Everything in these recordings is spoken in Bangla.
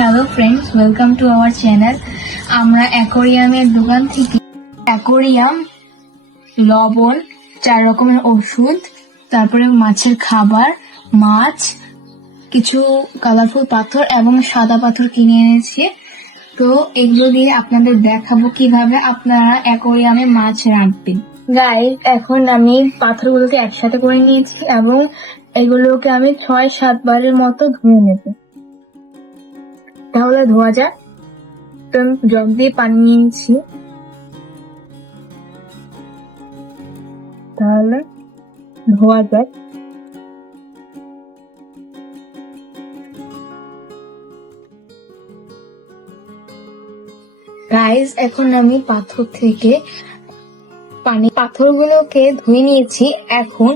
Hello friends, welcome to our channel. আমরা অ্যাকোরিয়ামের দোকান থেকে অ্যাকোরিয়াম, লবণ, 4 রকমের ওষুধ, তারপরে মাছের খাবার, মাছ, কিছু কালারফুল পাথর এবং সাদা পাথর কিনে এনেছি। তো এগুলো দিয়ে আপনাদের দেখাবো কিভাবে আপনারা অ্যাকোরিয়ামে মাছ রাখবেন। গাইস, এখন আমি পাথরগুলোকে একসাথে করে নিয়েছি এবং এগুলোকে আমি 6-7 বারের মতো ধুয়ে নেব। তাহলে ধোয়া যাক। তো আমি জগ দিয়ে পানি নিয়েছি, তাহলে ধোয়া যাক। গাইস, এখন আমি পাথর থেকে পাথরগুলোকে ধুয়ে নিয়েছি। এখন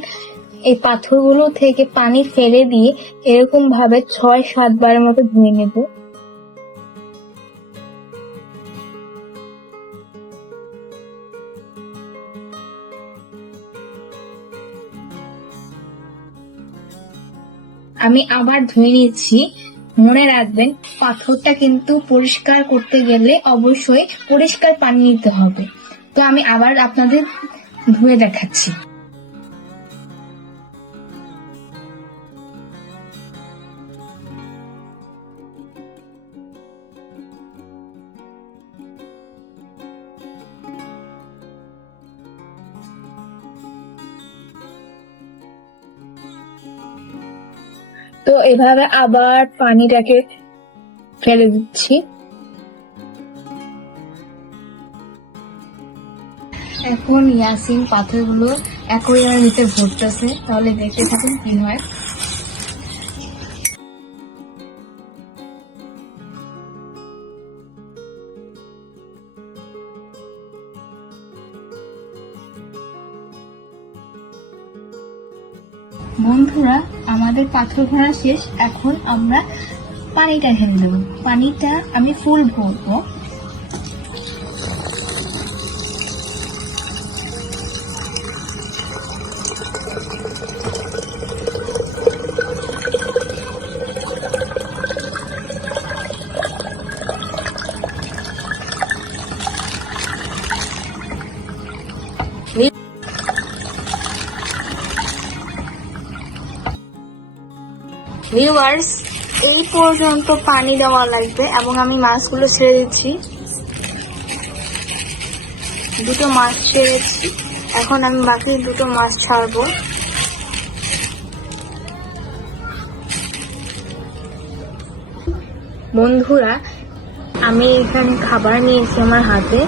এই পাথরগুলো থেকে পানি ফেলে দিয়ে এরকম ভাবে 6-7 বারের মতো ধুয়ে নেব। আমি আবার ধুয়ে নিয়েছি। মনে রাখবেন, পাথরটা কিন্তু পরিষ্কার করতে গেলে অবশ্যই পরিষ্কার পানি নিতে হবে। তো আমি আবার আপনাদের ধুয়ে দেখাচ্ছি। তো এভাবে আবার পানিটাকে ফেলে দিচ্ছি। এখন ইয়াসিন পাথরগুলো অ্যাকোয়ারিয়ামের ভিতর ভরতেছে, তাহলে দেখতে থাকুন কি হয়। বন্ধুরা, আমাদের পাথর ভরা শেষ। এখন আমরা পানিটা ঢেলে দেবো। পানিটা আমি ফুল ভরবো। ভিউয়ার্স, এই পর্যন্ত পানি দেওয়া লাগবে এবং আমি মাছগুলো ছেড়ে দিচ্ছি। 2টো মাছ ছেড়েছি, এখন আমি বাকি 2টো মাছ ছাড়বো। বন্ধুরা, আমি এখানে খাবার নিয়েছি আমার হাতে।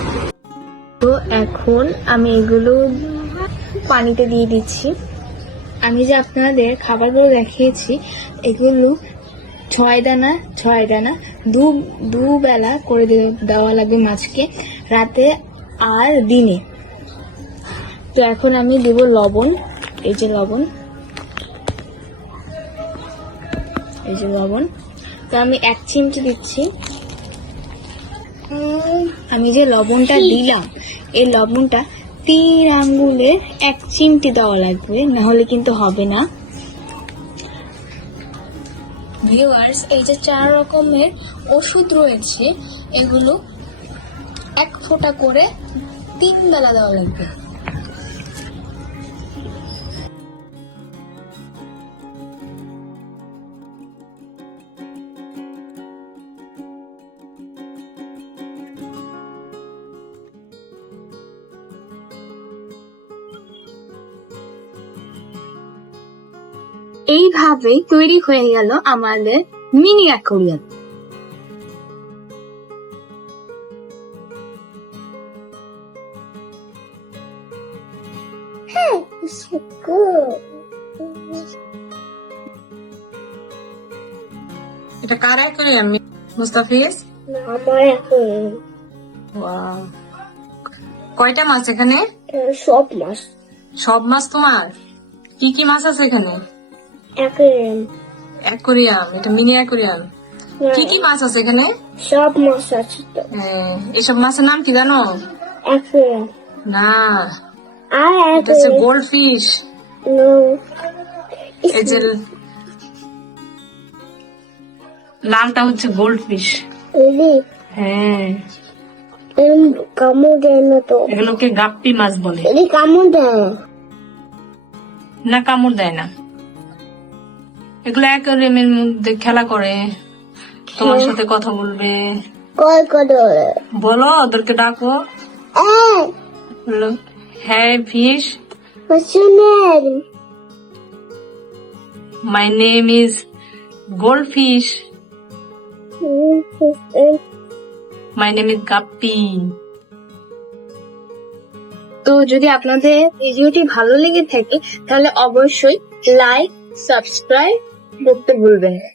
তো এখন আমি এগুলো পানিতে দিয়ে দিচ্ছি। আমি যে আপনাদের খাবারগুলো দেখিয়েছি, এগুলো 6 দানা দুবেলা করে দেওয়া লাগবে মাছকে, রাতে আর দিনে। তো এখন আমি দেব লবণ। এই যে লবণ, তো আমি 1 চিমটি দিচ্ছি। আমি যে লবণটা দিলাম, এই লবণটা 3 আঙ্গুলের 1 চিমটি দেওয়া লাগবে, না হলে কিন্তু হবে না। ভিউয়ার্স, এই যে 4 রকমের ওষুধ রয়েছে, এগুলো 1 ফোঁটা করে 3 বেলা দেওয়া লাগবে। এইভাবেই তৈরি হয়ে গেল আমাদের মিনি অ্যাকোরিয়াম। এটা কার অ্যাকোরিয়াম, মুস্তাফিজ? আমার অ্যাকোরিয়াম। ওয়াও, কয়টা মাছ এখানে? সব মাছ তোমার? কি কি মাছ আছে এখানে? অ্যাকোরিয়াম, এটা মিনি অ্যাকোরিয়াম। কি কি মাছ আছে এখানে? সব মাছ আছে। এসব মাছের নাম কি জানো? অ্যাকোরিয়াম না, আর এটা হচ্ছে গোল্ড ফিশ। এই যে লালটা হচ্ছে গোল্ড ফিশ। হ্যাঁ, কামড় দেয় না তো? এগুলোকে গাপ্পি মাছ বলে। কামড় দেয় না, কামড় দেয় না। এগুলো অ্যাকোয়ারিয়ামের মধ্যে খেলা করে, তোমার সাথে কথা বলবে। কয় করে বলো, ওদেরকে ডাকো। বলো, হ্যাঁ fish, my name is goldfish, my name is guppy. তো যদি আপনাদের ভিডিওটি ভালো লেগে থাকে তাহলে অবশ্যই লাইক সাবস্ক্রাইব করতে ভুলবেন না।